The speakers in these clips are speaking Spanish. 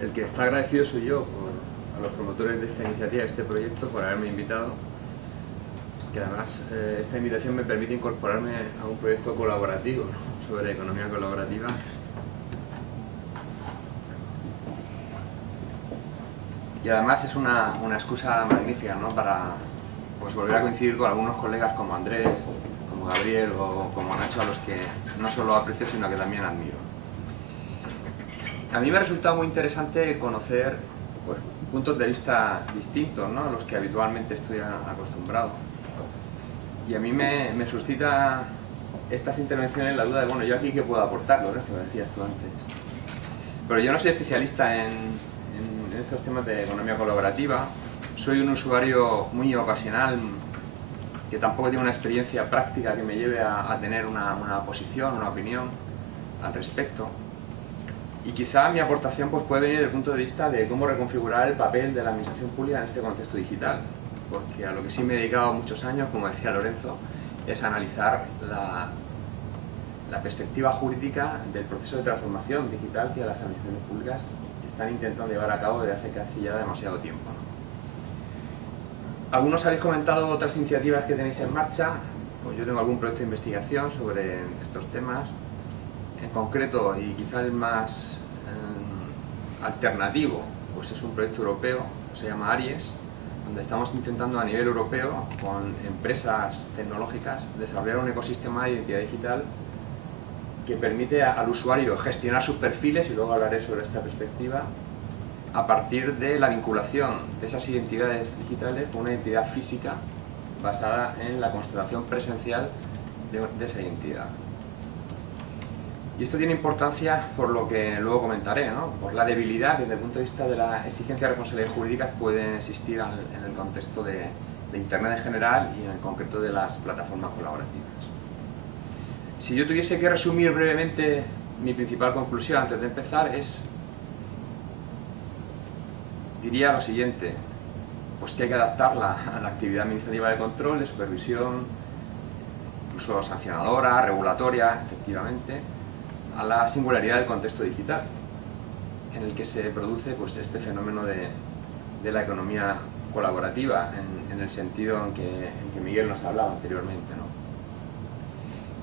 el que está agradecido soy yo a los promotores de esta iniciativa, de este proyecto, por haberme invitado, que además esta invitación me permite incorporarme a un proyecto colaborativo, ¿no?, sobre economía colaborativa. Y además es una excusa magnífica, ¿no?, para pues volver a coincidir con algunos colegas como Andrés, como Gabriel o como Nacho, a los que no solo aprecio sino que también admiro. A mí me ha resultado muy interesante conocer pues, puntos de vista distintos, ¿no?, a los que habitualmente estoy acostumbrado. Y a mí me suscita estas intervenciones la duda de, bueno, ¿yo aquí qué puedo aportar, Lorenzo? Lo decías tú antes. Pero yo no soy especialista en estos temas de economía colaborativa. Soy un usuario muy ocasional que tampoco tiene una experiencia práctica que me lleve a tener una posición, una opinión al respecto. Y quizá mi aportación pues, puede venir desde el punto de vista de cómo reconfigurar el papel de la administración pública en este contexto digital. Porque a lo que sí me he dedicado muchos años, como decía Lorenzo, es analizar la perspectiva jurídica del proceso de transformación digital que las administraciones públicas están intentando llevar a cabo desde hace casi ya demasiado tiempo, ¿no? Algunos habéis comentado otras iniciativas que tenéis en marcha. Pues yo tengo algún proyecto de investigación sobre estos temas. En concreto, y quizá el más alternativo, pues es un proyecto europeo, se llama ARIES, donde estamos intentando a nivel europeo, con empresas tecnológicas, desarrollar un ecosistema de identidad digital que permite al usuario gestionar sus perfiles, y luego hablaré sobre esta perspectiva, a partir de la vinculación de esas identidades digitales con una identidad física basada en la constatación presencial de esa identidad. Y esto tiene importancia por lo que luego comentaré, ¿no?, por la debilidad que desde el punto de vista de la exigencia de responsabilidades jurídicas pueden existir en el contexto de Internet en general y en el concreto de las plataformas colaborativas. Si yo tuviese que resumir brevemente mi principal conclusión antes de empezar diría lo siguiente: pues que hay que adaptarla a la actividad administrativa de control, de supervisión, incluso sancionadora, regulatoria, efectivamente, a la singularidad del contexto digital en el que se produce pues, este fenómeno de la economía colaborativa en el sentido en que Miguel nos hablaba anteriormente, ¿no?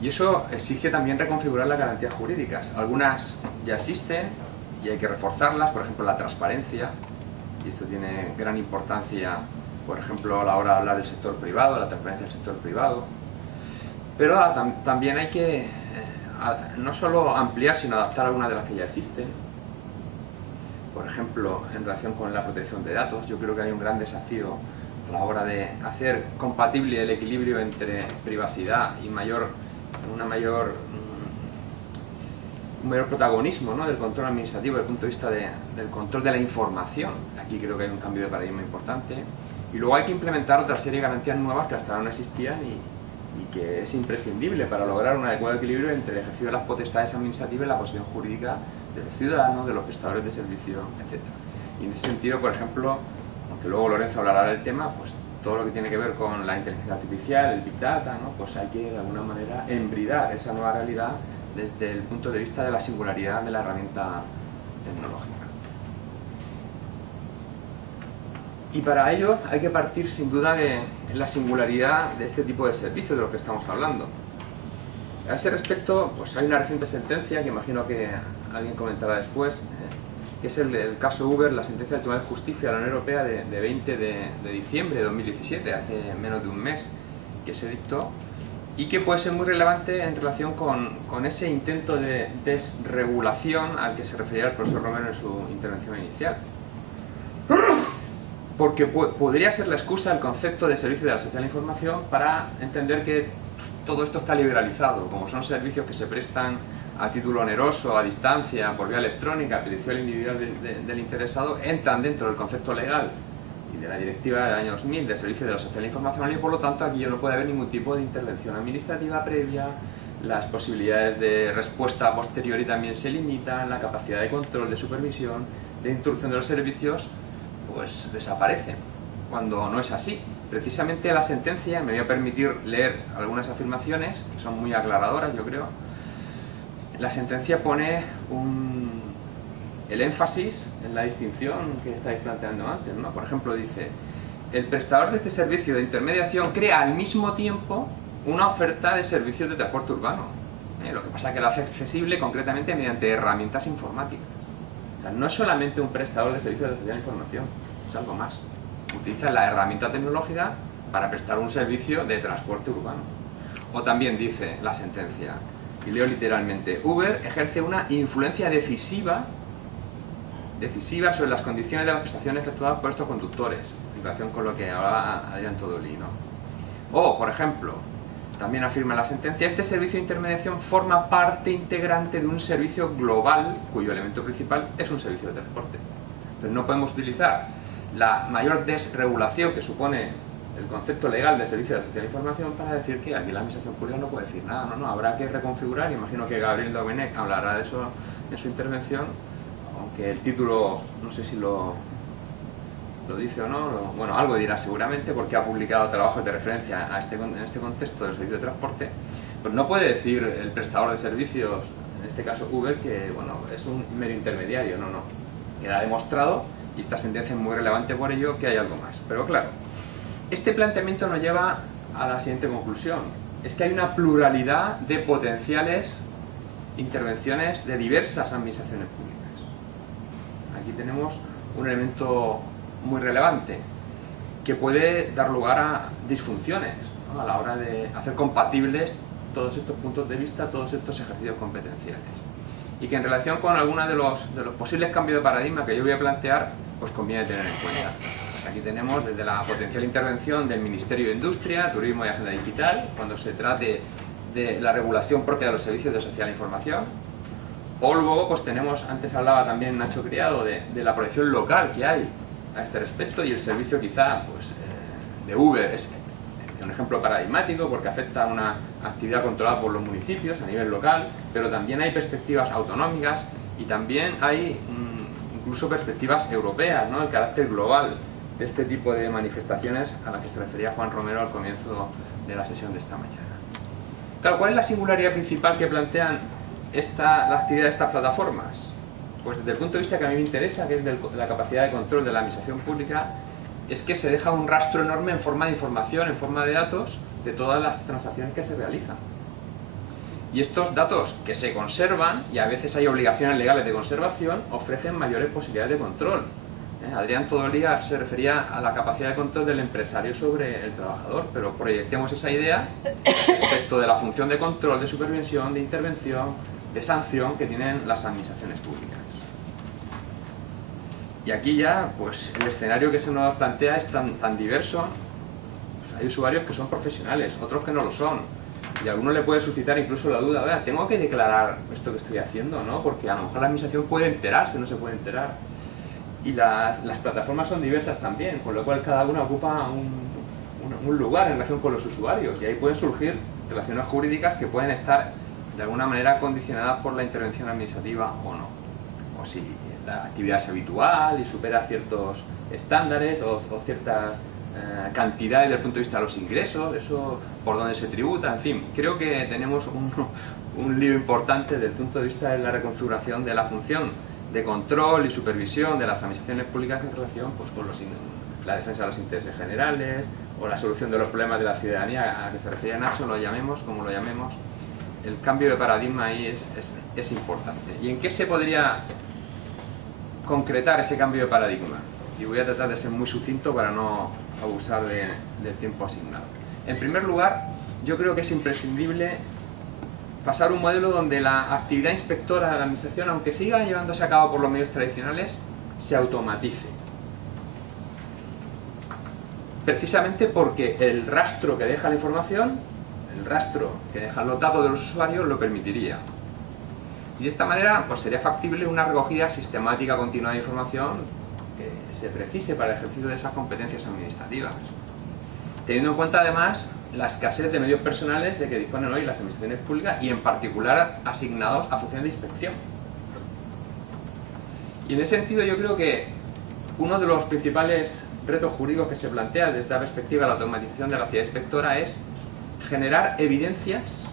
Y eso exige también reconfigurar las garantías jurídicas. Algunas ya existen y hay que reforzarlas, por ejemplo la transparencia, y esto tiene gran importancia, por ejemplo, a la hora de hablar del sector privado, la transparencia del sector privado. Pero también hay que no solo ampliar, sino adaptar algunas de las que ya existen. Por ejemplo, en relación con la protección de datos, yo creo que hay un gran desafío a la hora de hacer compatible el equilibrio entre privacidad y un mayor protagonismo, ¿no?, del control administrativo desde el punto de vista del control de la información. Aquí creo que hay un cambio de paradigma importante. Y luego hay que implementar otra serie de garantías nuevas que hasta ahora no existían y que es imprescindible para lograr un adecuado equilibrio entre el ejercicio de las potestades administrativas y la posición jurídica de los ciudadanos, de los prestadores de servicio, etc. Y en ese sentido, por ejemplo, aunque luego Lorenzo hablará del tema, pues todo lo que tiene que ver con la inteligencia artificial, el Big Data, ¿no?, pues hay que de alguna manera embridar esa nueva realidad desde el punto de vista de la singularidad de la herramienta tecnológica. Y para ello hay que partir sin duda de la singularidad de este tipo de servicios de los que estamos hablando. A ese respecto, pues hay una reciente sentencia que imagino que alguien comentará después, que es el caso Uber, la sentencia del Tribunal de Justicia de la Unión Europea de 20 de diciembre de 2017, hace menos de un mes que se dictó, y que puede ser muy relevante en relación con ese intento de desregulación al que se refería el profesor Romero en su intervención inicial. Porque podría ser la excusa el concepto de servicio de la sociedad de la información para entender que todo esto está liberalizado, como son servicios que se prestan a título oneroso, a distancia, por vía electrónica, a petición individual del interesado, entran dentro del concepto legal y de la directiva del año 2000 de servicio de la sociedad de la información, y por lo tanto aquí no puede haber ningún tipo de intervención administrativa previa, las posibilidades de respuesta a posteriori también se limitan, la capacidad de control, de supervisión, de introducción de los servicios pues desaparecen, cuando no es así. Precisamente la sentencia, me voy a permitir leer algunas afirmaciones que son muy aclaradoras, yo creo. La sentencia pone el énfasis en la distinción que estáis planteando antes, ¿no? Por ejemplo, dice, el prestador de este servicio de intermediación crea al mismo tiempo una oferta de servicios de transporte urbano. Lo que pasa es que lo hace accesible concretamente mediante herramientas informáticas. O sea, no es solamente un prestador de servicios de sociedad de información, es algo más. Utiliza la herramienta tecnológica para prestar un servicio de transporte urbano. O también dice la sentencia, y leo literalmente, Uber ejerce una influencia decisiva sobre las condiciones de las prestaciones efectuadas por estos conductores, en relación con lo que hablaba Adrián Todolí, ¿no? O, por ejemplo, también afirma la sentencia, este servicio de intermediación forma parte integrante de un servicio global cuyo elemento principal es un servicio de transporte. Entonces no podemos utilizar la mayor desregulación que supone el concepto legal de servicio de sociedad de información para decir que aquí la administración pública no puede decir nada. No, habrá que reconfigurar, imagino que Gabriel Domenech hablará de eso en su intervención, aunque el título no sé si lo dice o no, bueno, algo dirá seguramente porque ha publicado trabajos de referencia en este contexto del servicio de transporte. Pues no puede decir el prestador de servicios, en este caso Uber, que bueno, es un mero intermediario, no. Queda demostrado, y esta sentencia es muy relevante por ello, que hay algo más. Pero claro, este planteamiento nos lleva a la siguiente conclusión, es que hay una pluralidad de potenciales intervenciones de diversas administraciones públicas. Aquí tenemos un elemento muy relevante que puede dar lugar a disfunciones, ¿no? A la hora de hacer compatibles todos estos puntos de vista, todos estos ejercicios competenciales, y que en relación con algunos de los posibles cambios de paradigma que yo voy a plantear, pues conviene tener en cuenta. Pues aquí tenemos desde la potencial intervención del Ministerio de Industria, Turismo y Agenda Digital, cuando se trate de la regulación propia de los servicios de social información. O luego pues tenemos, antes hablaba también Nacho Criado, de la proyección local que hay a este respecto, y el servicio quizá pues, de Uber es un ejemplo paradigmático porque afecta a una actividad controlada por los municipios a nivel local, pero también hay perspectivas autonómicas y también hay incluso perspectivas europeas, ¿no? El carácter global de este tipo de manifestaciones a las que se refería Juan Romero al comienzo de la sesión de esta mañana. Claro, ¿cuál es la singularidad principal que plantean la actividad de estas plataformas? Pues desde el punto de vista que a mí me interesa, que es de la capacidad de control de la administración pública, es que se deja un rastro enorme en forma de información, en forma de datos, de todas las transacciones que se realizan. Y estos datos que se conservan, y a veces hay obligaciones legales de conservación, ofrecen mayores posibilidades de control. Adrián Todolí se refería a la capacidad de control del empresario sobre el trabajador, pero proyectemos esa idea respecto de la función de control, de supervisión, de intervención, de sanción que tienen las administraciones públicas. Y aquí ya, pues el escenario que se nos plantea es tan diverso. Pues hay usuarios que son profesionales, otros que no lo son. Y a alguno le puede suscitar incluso la duda, ¿verdad? ¿Tengo que declarar esto que estoy haciendo? ¿No? Porque a lo mejor la administración puede enterarse, no se puede enterar. Y las plataformas son diversas también, con lo cual cada una ocupa un lugar en relación con los usuarios. Y ahí pueden surgir relaciones jurídicas que pueden estar de alguna manera condicionadas por la intervención administrativa o no. O si la actividad es habitual y supera ciertos estándares o ciertas cantidades desde el punto de vista de los ingresos, eso por dónde se tributa, en fin. Creo que tenemos un lío importante desde el punto de vista de la reconfiguración de la función de control y supervisión de las administraciones públicas en relación pues, con la defensa de los intereses generales o la solución de los problemas de la ciudadanía a la que se refería Nacho, lo llamemos como lo llamemos. El cambio de paradigma ahí es importante. ¿Y en qué se podría concretar ese cambio de paradigma? Y voy a tratar de ser muy sucinto para no abusar del tiempo asignado. En primer lugar, yo creo que es imprescindible pasar un modelo donde la actividad inspectora de la administración, aunque siga llevándose a cabo por los medios tradicionales, se automatice. Precisamente porque el rastro que deja la información, el rastro que dejan los datos de los usuarios, lo permitiría. Y de esta manera pues sería factible una recogida sistemática continua de información que se precise para el ejercicio de esas competencias administrativas. Teniendo en cuenta además la escasez de medios personales de que disponen hoy las administraciones públicas y en particular asignados a funciones de inspección. Y en ese sentido yo creo que uno de los principales retos jurídicos que se plantea desde la perspectiva de la automatización de la actividad inspectora es generar evidencias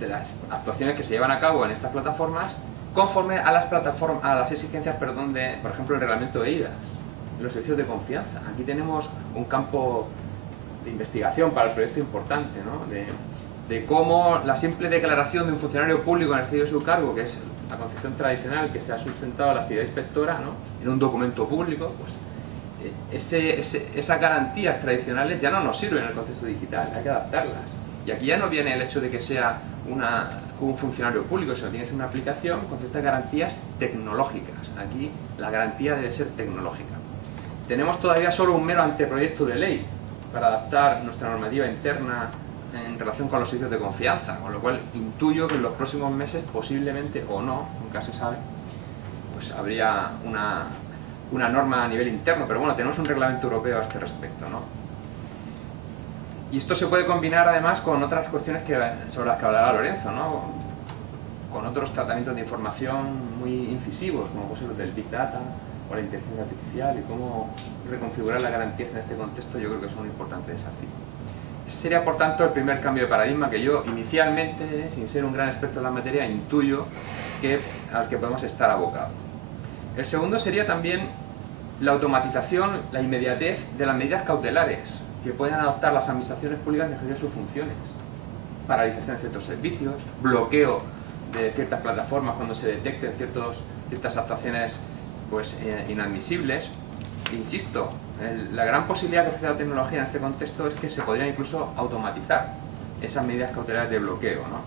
de las actuaciones que se llevan a cabo en estas plataformas conforme a las plataformas, a las exigencias, perdón, de, por ejemplo, el reglamento de IDAS, los servicios de confianza. Aquí tenemos un campo de investigación para el proyecto importante, ¿no? De cómo la simple declaración de un funcionario público en el ejercicio de su cargo, que es la concepción tradicional que se ha sustentado a la actividad inspectora, ¿no? En un documento público, pues esas garantías tradicionales ya no nos sirven en el contexto digital, hay que adaptarlas. Y aquí ya no viene el hecho de que sea un funcionario público, sino que tiene que ser una aplicación con ciertas garantías tecnológicas. Aquí la garantía debe ser tecnológica. Tenemos todavía solo un mero anteproyecto de ley para adaptar nuestra normativa interna en relación con los servicios de confianza, con lo cual intuyo que en los próximos meses, posiblemente o no, nunca se sabe, pues habría una norma a nivel interno, pero bueno, tenemos un reglamento europeo a este respecto, ¿no? Y esto se puede combinar además con otras cuestiones sobre las que hablará Lorenzo, ¿no? Con otros tratamientos de información muy incisivos, como puede ser los del Big Data o la inteligencia artificial, y cómo reconfigurar las garantías en este contexto. Yo creo que es un importante desafío. Ese sería, por tanto, el primer cambio de paradigma que yo inicialmente, sin ser un gran experto en la materia, intuyo al que podemos estar abocados. El segundo sería también la automatización, la inmediatez de las medidas cautelares que pueden adoptar las administraciones públicas en ejercicio de sus funciones. Paralización de ciertos servicios, bloqueo de ciertas plataformas cuando se detecten ciertas actuaciones pues, inadmisibles. Insisto, la gran posibilidad que ofrece la tecnología en este contexto es que se podrían incluso automatizar esas medidas cautelares de bloqueo, ¿no?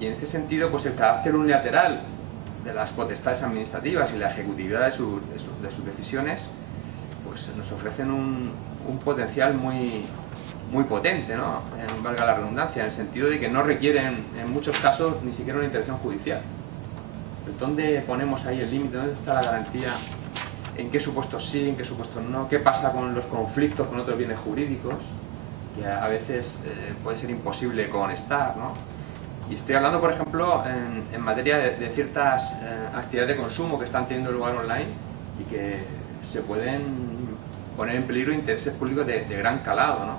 Y en este sentido, pues el carácter unilateral de las potestades administrativas y la ejecutividad de sus decisiones pues nos ofrecen un potencial muy potente, ¿no? Valga la redundancia, en el sentido de que no requieren en muchos casos ni siquiera una intervención judicial. ¿Dónde ponemos ahí el límite? ¿Dónde está la garantía? ¿En qué supuestos sí, en qué supuestos no? ¿Qué pasa con los conflictos con otros bienes jurídicos? Que a veces puede ser imposible conectar, ¿no? Y estoy hablando, por ejemplo, en materia de ciertas actividades de consumo que están teniendo lugar online y que se pueden poner en peligro intereses públicos de gran calado, ¿no?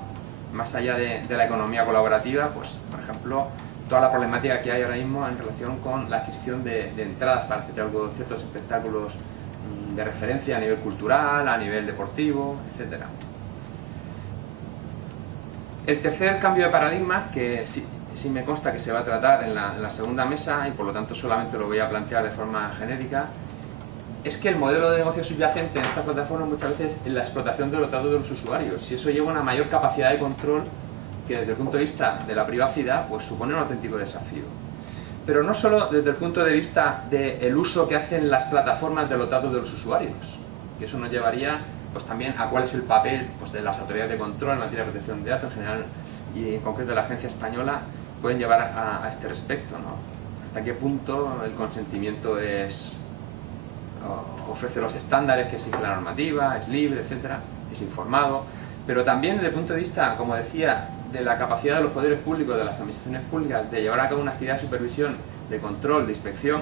Más allá de la economía colaborativa, pues, por ejemplo, toda la problemática que hay ahora mismo en relación con la adquisición de entradas para ciertos espectáculos de referencia a nivel cultural, a nivel deportivo, etc. El tercer cambio de paradigma, que sí me consta que se va a tratar en la segunda mesa y por lo tanto solamente lo voy a plantear de forma genérica, es que el modelo de negocio subyacente en estas plataformas muchas veces es la explotación de los datos de los usuarios, y eso lleva a una mayor capacidad de control que desde el punto de vista de la privacidad pues supone un auténtico desafío. Pero no solo desde el punto de vista del uso que hacen las plataformas de los datos de los usuarios, que eso nos llevaría pues también a cuál es el papel pues, de las autoridades de control en materia de protección de datos en general y en concreto de la agencia española, pueden llevar a este respecto, ¿no? Hasta qué punto el consentimiento ofrece los estándares que exige la normativa, es libre, etcétera, es informado, pero también desde el punto de vista, como decía, de la capacidad de los poderes públicos, de las administraciones públicas, de llevar a cabo una actividad de supervisión, de control, de inspección,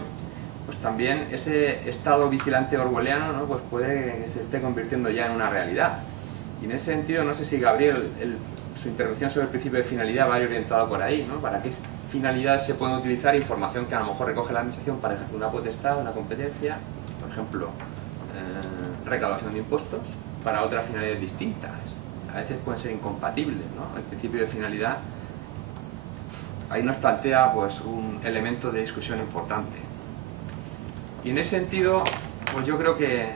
pues también ese estado vigilante orwelliano, ¿no? Pues puede que se esté convirtiendo ya en una realidad. Y en ese sentido, no sé si Gabriel, su intervención sobre el principio de finalidad va a ir orientado por ahí, ¿no? Para qué finalidades se pueden utilizar información que a lo mejor recoge la administración para ejercer una potestad, una competencia, por ejemplo, recaudación de impuestos, para otras finalidades distintas. A veces pueden ser incompatibles, ¿no? El principio de finalidad ahí nos plantea pues, un elemento de discusión importante. Y en ese sentido, pues yo creo que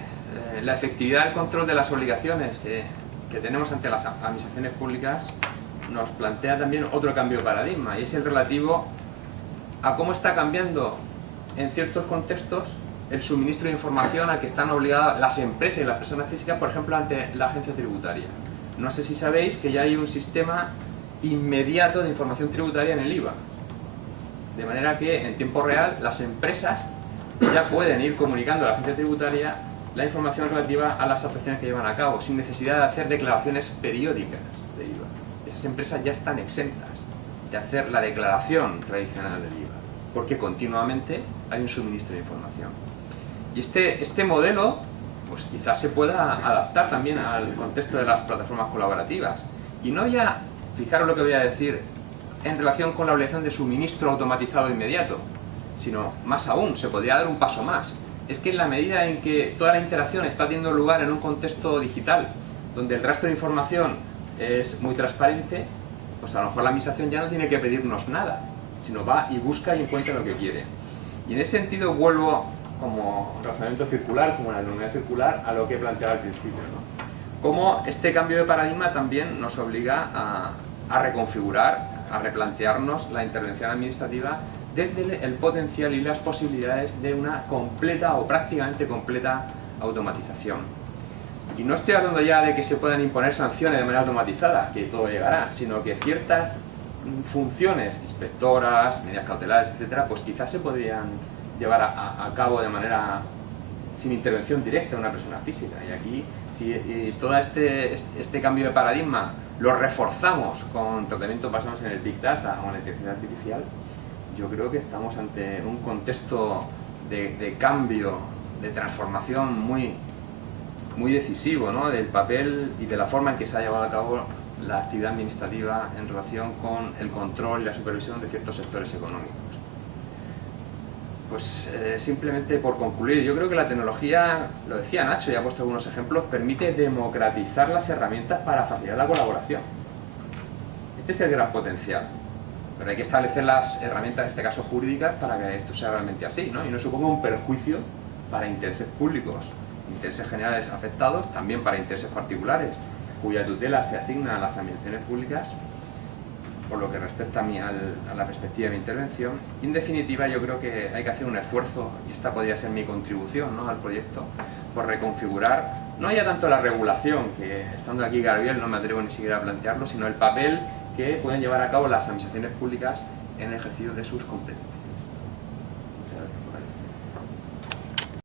la efectividad del control de las obligaciones que tenemos ante las administraciones públicas nos plantea también otro cambio de paradigma, y es el relativo a cómo está cambiando en ciertos contextos el suministro de información al que están obligadas las empresas y las personas físicas, por ejemplo, ante la agencia tributaria. No sé si sabéis que ya hay un sistema inmediato de información tributaria en el IVA, de manera que en tiempo real las empresas ya pueden ir comunicando a la agencia tributaria la información relativa a las actuaciones que llevan a cabo, sin necesidad de hacer declaraciones periódicas de IVA. Esas empresas ya están exentas de hacer la declaración tradicional del IVA, porque continuamente hay un suministro de información. Y este modelo, pues quizás se pueda adaptar también al contexto de las plataformas colaborativas. Y no ya, fijaros lo que voy a decir, en relación con la obligación de suministro automatizado inmediato, sino más aún, se podría dar un paso más. Es que en la medida en que toda la interacción está teniendo lugar en un contexto digital, donde el rastro de información es muy transparente, pues a lo mejor la administración ya no tiene que pedirnos nada, sino va y busca y encuentra lo que quiere. Y en ese sentido vuelvo, como razonamiento circular, como la economía circular, a lo que he planteado al principio, ¿no? Cómo este cambio de paradigma también nos obliga a reconfigurar, a replantearnos la intervención administrativa desde el potencial y las posibilidades de una completa o prácticamente completa automatización. Y no estoy hablando ya de que se puedan imponer sanciones de manera automatizada, que todo llegará, sino que ciertas funciones, inspectoras, medidas cautelares, etcétera, pues quizás se podrían llevar a cabo de manera sin intervención directa de una persona física. Y aquí, si todo este cambio de paradigma lo reforzamos con tratamientos basados en el Big Data o en la inteligencia artificial, yo creo que estamos ante un contexto de cambio, de transformación muy decisivo, ¿no?, del papel y de la forma en que se ha llevado a cabo la actividad administrativa en relación con el control y la supervisión de ciertos sectores económicos. Pues simplemente por concluir, yo creo que la tecnología, lo decía Nacho, ya ha puesto algunos ejemplos, permite democratizar las herramientas para facilitar la colaboración. Este es el gran potencial. Pero hay que establecer las herramientas, en este caso jurídicas, para que esto sea realmente así, ¿no? Y no suponga un perjuicio para intereses públicos, intereses generales afectados, también para intereses particulares, cuya tutela se asigna a las administraciones públicas, por lo que respecta a la perspectiva de mi intervención. Y en definitiva, yo creo que hay que hacer un esfuerzo, y esta podría ser mi contribución, ¿no?, al proyecto, por reconfigurar, no ya tanto la regulación, que estando aquí Gabriel no me atrevo ni siquiera a plantearlo, sino el papel que pueden llevar a cabo las administraciones públicas en el ejercicio de sus competencias.